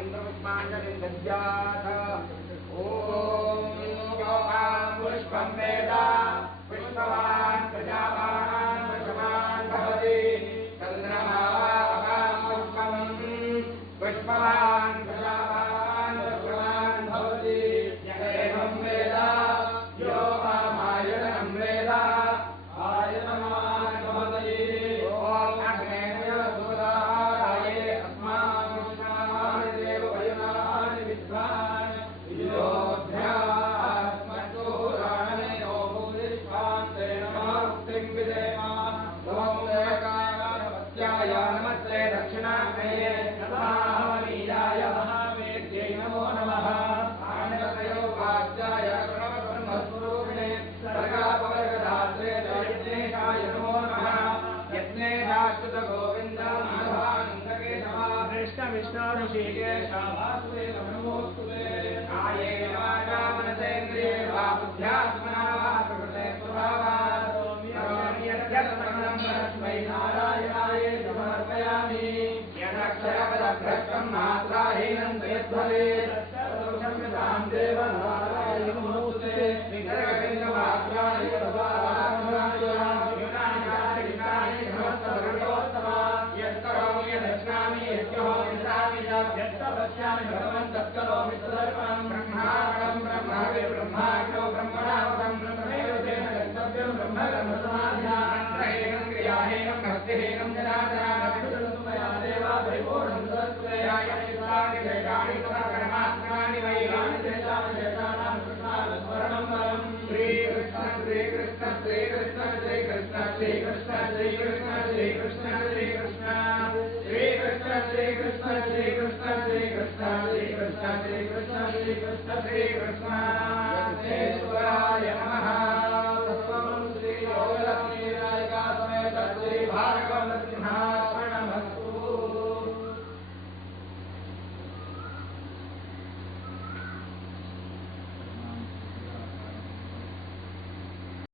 इन्द्रपुष्पाञ्जलिं दद्यात् ॐ योगां पुष्पं वेद पुष्पवान् प्रजावान् पुष्पवान् भवति चन्द्रमा पुष्पं पुष्पवान् प्रजावान् पुष्पवान् भवति एवं वेद योगामायतनं वेद आयतनवान् भवति ॐ अग्नेय सुदाराय अस्मान् विष्णान् देव वयुनान् विद्वान् योध्यात्मचूराणे नो भूरिष्ठान्ते नमस्तिं विदेमा सोमदेवकाय नमस्ते दक्षिणाग्नये महामनीयाय महावेद्यै नमो नमः आनन्दयोगास्याय प्रणवब्रह्मस्वरूपिणे सर्गापवर्गदात्रे यज्ञेशाय नमो नमः यज्ञेशाच्युत गोविन्द माधवानन्दकेशव कृष्ण विष्णु ऋषिकेश वासुदेव नमोस्तुते कायेन वाचा मनसेन्द्रिये वा बुद्ध्यात्मना वा प्रकृते स्वभावात् करोमि यद्यत् सकलं परस्मै नारायणाय समर्पयामि यदक्षरपदभ्रष्टं मात्राहीनं यद्भवेत् तत्सर्वं कृतां देव नारायणाय नमोस्तुते वितरकलिङ्गमात्राणि सर्वाराधनाय युनानि समस्तभगवोत्तम यत्करोमि यदश्नामि यद्योऽहं ददामि यत्तपस्यामि भगवन् तत्करोमि तदर्पणं ब्रह्मार्पणं ब्रह्मवे ब्रह्माग्नो ब्रह्मणावतं ब्रह्मैव तेन कर्तव्यं ब्रह्मकर्मसमाधिना मन्त्रहेनं क्रियाहेनं भक्तिहेनं जनार्दनाभ्युदन्तु मया देवा परिपूर्णं तदस्त्वयाय चित्तानि शेषाणि तथा कर्मात्मनानि वै यानि शेषानि शेषाणां कृष्णानुस्मरणं परं श्रीकृष्ण श्रीकृष्ण श्रीकृष्ण श्रीकृष्ण श्रीकृष्ण श्रीकृष्ण श्रीकृष्ण श्रीकृष्ण श्रीकृष्ण श्रीकृष्ण श्रीकृष्ण